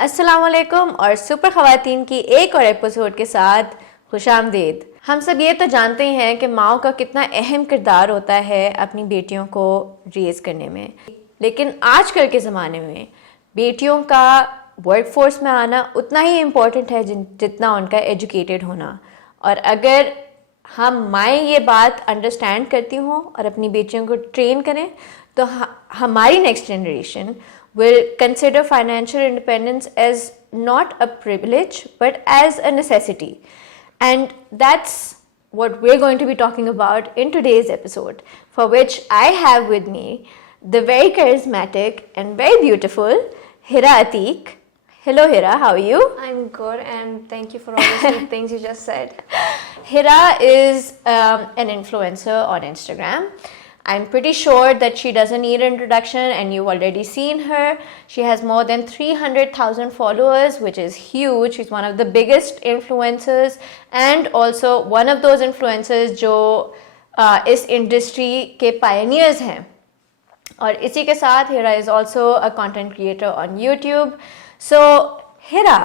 अस्सलाम वालेकुम और सुपर ख़वातीन की एक और एपिसोड के साथ खुशामदीद। हम सब ये तो जानते हैं कि माओ का कितना अहम किरदार होता है अपनी बेटियों को रेज़ करने में, लेकिन आजकल के ज़माने में बेटियों का वर्कफोर्स में आना उतना ही इम्पोर्टेंट है जितना उनका एजुकेटेड होना। और अगर हम माएँ ये बात अंडरस्टैंड करती हों और अपनी बेटियों को ट्रेन करें तो हमारी next generation will consider financial independence as not a privilege but as a necessity. And that's what we're going to be talking about in today's episode, for which I have with me the very charismatic and very beautiful Hira Atiq. Hello Hira, how are you? I'm good and thank you for all the sweet things you just said. Hira is an influencer on Instagram. I'm pretty sure that she doesn't need an introduction and you've already seen her. She has more than 300,000 followers, which is huge. She's one of the biggest influencers and also one of those influencers जो इस industry के pioneers हैं. और इसी के साथ Hira is also a content creator on YouTube. So Hira,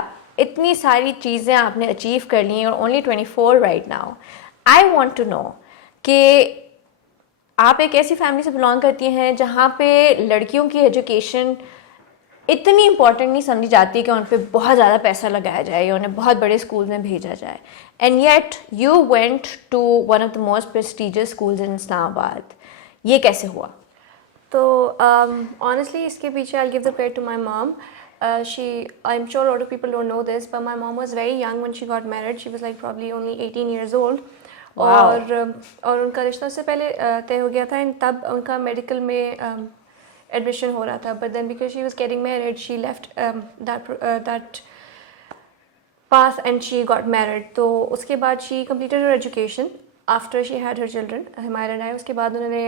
इतनी सारी चीज़ें आपने achieve कर ली और only 24 right now. I want to know कि आप एक ऐसी फैमिली से बिलोंग करती हैं जहाँ पे लड़कियों की एजुकेशन इतनी इम्पॉर्टेंट नहीं समझी जाती कि उन पर बहुत ज़्यादा पैसा लगाया जाए या उन्हें बहुत बड़े स्कूल में भेजा जाए, and yet you went to one of the most prestigious schools in Islamabad. ये कैसे हुआ? तो honestly इसके पीछे I'll give the credit to my mom. I'm sure a lot of people don't know this, but my mom was very young when she got married. She was like probably only 18 years old. Wow. और उनका रिश्ता उससे पहले तय हो गया था and तब उनका मेडिकल में एडमिशन हो रहा था, but then because she was getting married she left that path and she got married. तो उसके बाद she completed her education after she had her children, Humaira and I. उसके बाद उन्होंने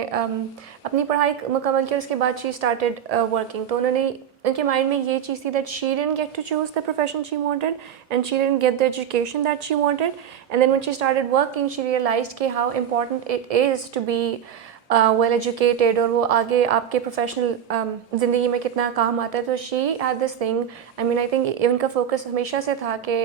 अपनी पढ़ाई मुकम्मल की और उसके बाद she started working. तो उन्होंने उनके माइंड में ये चीज़ थी that she didn't get to choose the profession she wanted and she didn't get the education that she wanted. And then when she started working she realized कि how important it is to be well educated और वो आगे आपके professional ज़िंदगी में कितना काम आता है. तो she had this thing, I mean I think इनका फोकस हमेशा से था कि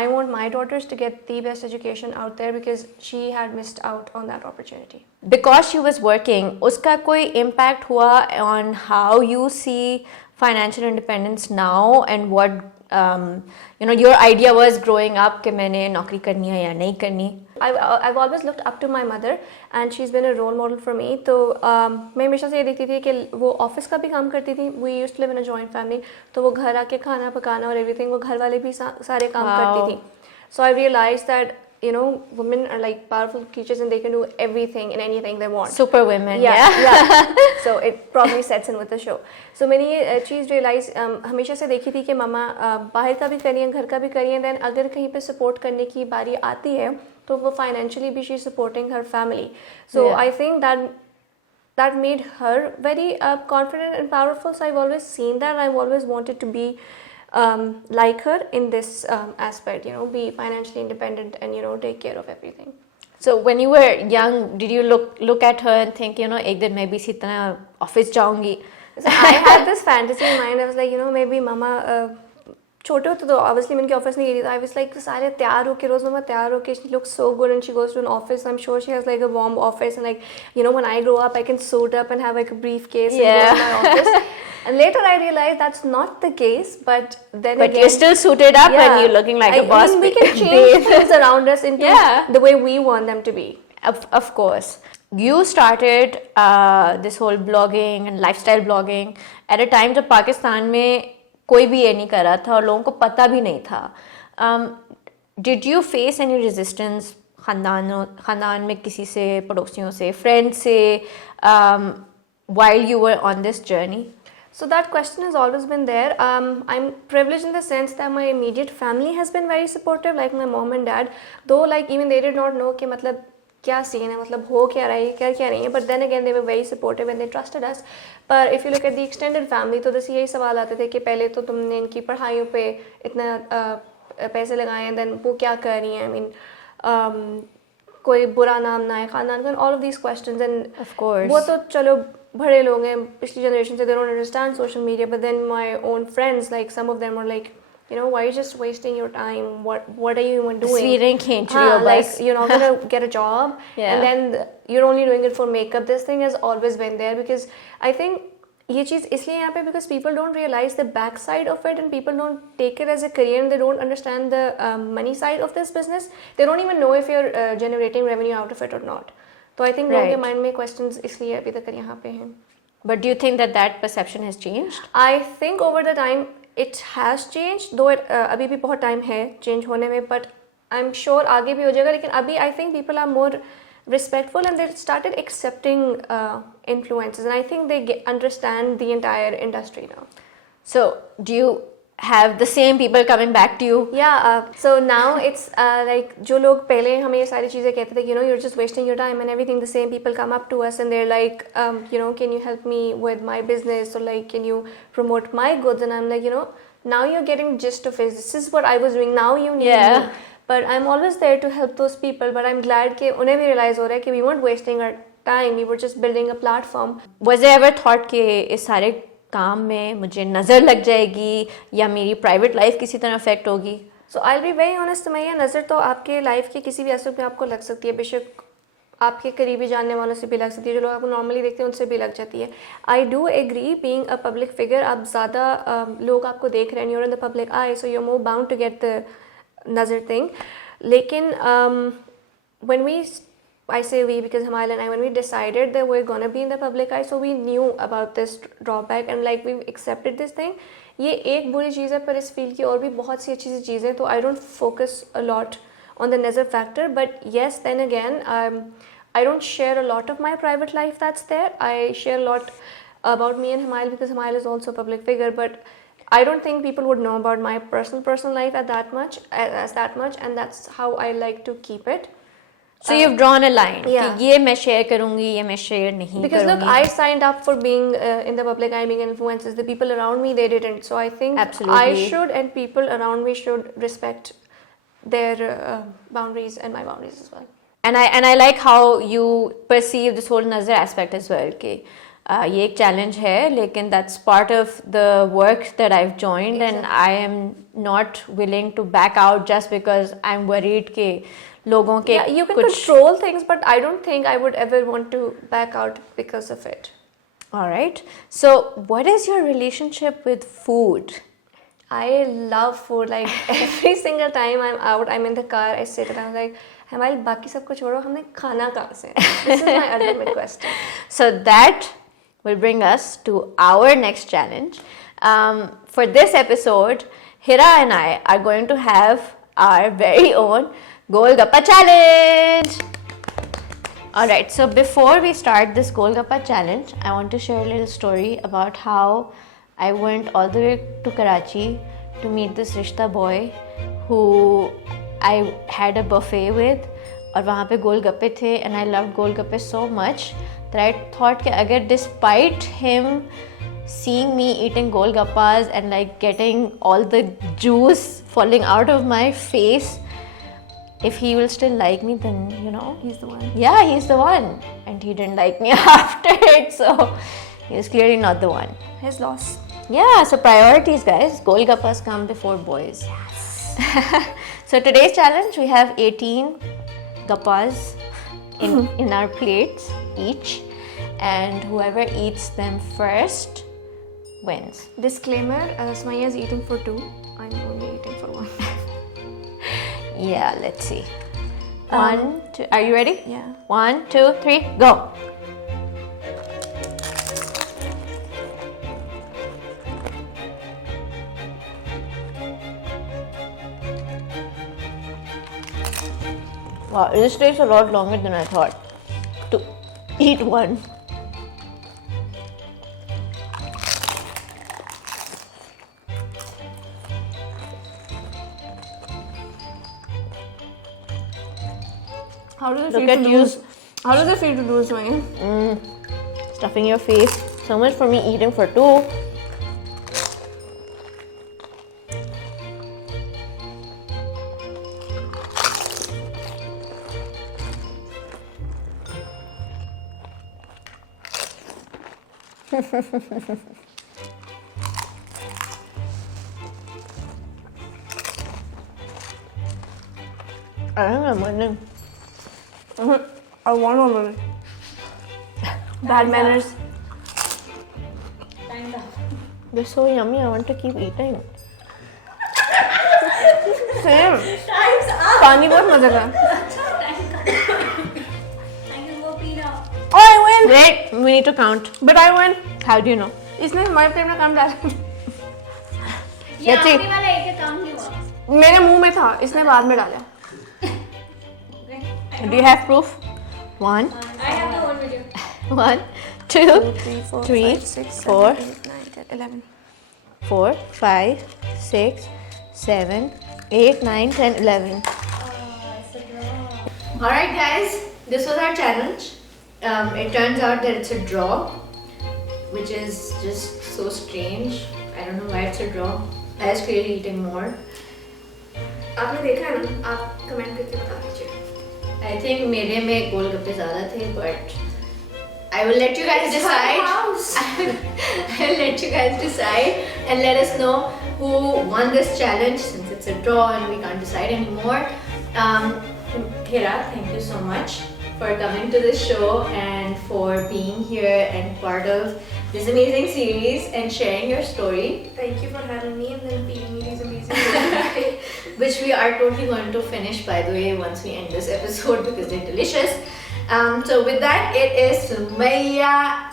I want my daughters to get the best education out there because she had missed out on that opportunity. Because she was working, उसका कोई impact हुआ on how you see financial independence now and what your idea was growing up कि मैंने नौकरी करनी है या नहीं करनी? I've always looked up to my mother and she's been a role model for me. तो मैं हमेशा से ये देखती थी कि वो ऑफिस का भी काम करती थी. We used to live in a joint family. तो वो घर आके खाना पकाना और everything वो घर वाले भी सारे काम करती थी. So I realized that women are like powerful creatures and they can do everything and anything they want. Super women. Yeah. So it probably sets in with the show. So मैंने ये चीज़ realize हमेशा से देखी थी कि मामा बाहर का भी करिए घर का भी करिए, then अगर कहीं पे support करने की बारी आती है तो वो financially भी she's supporting her family. So I think that made her very confident and powerful. So I've always seen that. I've always wanted to be like her in this aspect, be financially independent and take care of everything. So when you were young, did you look at her and think, एक दिन मैं भी इसी तरह office जाऊंगी? So I had this fantasy in mind. I was like, maybe mama छोटे होते तो obviously मैं उनके ऑफिस नहीं गई थी. I was like सारे तैयार होके रोज मम्मा तैयार होके she looks so good and she goes to an office. I'm sure she has like a warm office and like when I grow up I can suit up and have like a briefcase and go to my office. And later I realized that's not the case, but then but again, you're still suited up and you're looking like a boss. I mean, we can change things around us into the way we want them to be. Of course. You started this whole blogging and lifestyle blogging at a time जब पाकिस्तान में कोई भी ये नहीं कर रहा था और लोगों को पता भी नहीं था. Did you face any resistance खानदान में किसी से, पड़ोसियों से, friends से while you were on this journey? So that question has always been there. I'm privileged in the sense that my immediate family has been very supportive, like my mom and dad. Though like even they did not know कि मतलब क्या scene है, मतलब हो क्या रहा है, क्या नहीं है. But then again they were very supportive and they trusted us. But if you look at the extended family, तो जैसे यही सवाल आते थे कि पहले तो तुमने इनकी पढ़ाइयों पे इतना पैसे लगाए हैं, then वो क्या कर रही हैं. I mean कोई बुरा नाम ना है खानदान का, all of these questions. And of course वो तो चलो बड़े लोग हैं पिछली जनरेशन से, they don't understand social media, but then my own friends, like some of them are like, you know, why are you just wasting your time, what are you even doing? तस्वीरें खींच रही हो like बस. you're not gonna get a job. Yeah. And then you're only doing it for makeup. This thing has always been there, because I think ये चीज़ इसलिए यहाँ पे because people don't realize the back side of it, and people don't take it as a career, and they don't understand the money side of this business. They don't even know if you're generating revenue out of it or not. तो I think लोगों के mind में questions इसलिए अभी तक यहाँ पे हैं. But do you think that perception has changed? I think over the time it has changed, though it अभी भी बहुत time है change होने में, but I'm sure आगे भी हो जाएगा. लेकिन अभी I think people are more respectful, and they started accepting influences, and I think they understand the entire industry now. So do you have the same people coming back to you? Yeah, so now it's like जो लोग पहले हमें ये सारी चीज़ें कहते थे, you know, you're just wasting your time and everything, the same people come up to us and they're like, you know, can you help me with my business, or like, can you promote my goods? And I'm like, you know, now you're getting gist of it. This is what I was doing. Now you need me. But I'm always there to help those people. But I'm glad कि उन्हें भी realize हो रहा है कि we weren't wasting our time. We were just building a platform. Was there ever thought कि इस सारे काम में मुझे नज़र लग जाएगी या मेरी प्राइवेट लाइफ किसी तरह अफेक्ट होगी? So I'll be very honest, Sumaiya, नज़र तो आपके लाइफ के किसी भी एस्पेक्ट में आपको लग सकती है. बेशक आपके करीबी जानने वालों से भी लग सकती है, जो लोग आपको नॉर्मली देखते हैं उनसे भी लग जाती है. I do agree, being a public figure, आप ज़्यादा लोग आपको देख रहे हैं, you're in the public eye, so you're more bound to get the नज़र thing. लेकिन when we, I say we because Himal and I, when we decided that we're gonna be in the public eye, so we knew about this drawback, and like we've accepted this thing. ये एक बुरी चीज़ है, पर इस field की और भी बहुत सी अच्छी सी चीज़ें, तो I don't focus a lot on the nazar factor. But yes, then again, I don't share a lot of my private life that's there. I share a lot about me and Himal because Himal is also a public figure, but I don't think people would know about my personal life as that much, and that's how I like to keep it. So you've drawn a line. Yeah. कि ये मैं share करूँगी, ये मैं share नहीं Because करूँगी. look, I signed up for being in the public eye, being influencers. The people around me, they didn't. So I think Absolutely. I should, and people around me should respect their boundaries and my boundaries as well. And I like how you perceive this whole nazar aspect as well. कि ये एक challenge है, लेकिन that's part of the work that I've joined, and I am not willing to back out just because I'm worried कि लोगों के Yeah, you can कुछ. control things, but I don't think I would ever want to back out because of it. All right. So what is your relationship with food? I love food. Like every single time I'm out, I'm in the car, I sit and I'm like, हमारे बाकी सब कुछ छोड़ो, हमने खाना कहाँ से? This is my ultimate question. So that will bring us to our next challenge. For this episode, Hira and I are going to have our very own Golgappa challenge. Alright, so before we start this Golgappa challenge, I want to share a little story about how I went all the way to Karachi to meet this Rishta boy who I had a buffet with, और वहाँ पे गोलगप्पे थे, and I loved golgappe so much that I thought कि अगर despite him seeing me eating golgappas and like getting all the juice falling out of my face, if he will still like me, then you know, He's the one. yeah, he's the one. And he didn't like me after it, so he's clearly not the one. His loss. Yeah, so priorities, guys. Golgappas come before boys. Yes. So today's challenge, we have 18 gappas in our plates each, and whoever eats them first wins. Disclaimer: Sumaya is eating for 2. I'm only eating for 1. Yeah, let's see. 1, 2. Are you ready? Yeah. 1, 2, 3, go. Wow, this takes a lot longer than I thought to eat one. How does Look at you How does it feel to lose, Sumaya? stuffing your face. So much for me eating for 2. I think I'm winning. I want already. Bad manners. Time's up. They're so yummy. I want to keep eating. Same. Time's up. पानी बहुत मजे का. Time का. I can go pee now. Oh, I win. Wait, we need to count. But I win. How do you know? इसने हमारे plate में काम डाला. ये Let's see. आखिरी वाला एक काउंट नहीं हुआ. मेरे मुंह में था. इसने बाद में डाला. Do you have proof? 1, I have the whole video. 1, 2, 3, 4, 11. 4, 5, 6, 7, 8, 9, 10, 11. It's a draw. Alright guys, this was our challenge. It turns out that it's a draw, which is just so strange. I don't know why it's a draw. I was clearly eating more. आपने देखा है ना? आप comment करके बता दीजिए. I think मेरे में गोलगप्पे ज़्यादा थे, but I will let you guys decide. I will let you guys decide and let us know who won this challenge, since it's a draw and we can't decide anymore. Hira, thank you so much for coming to this show and for being here and part of this amazing series and sharing your story, Thank you for having me and then feeding me these amazing. which we are totally going to finish, by the way, once we end this episode because they're delicious. So with that, it is Sumaya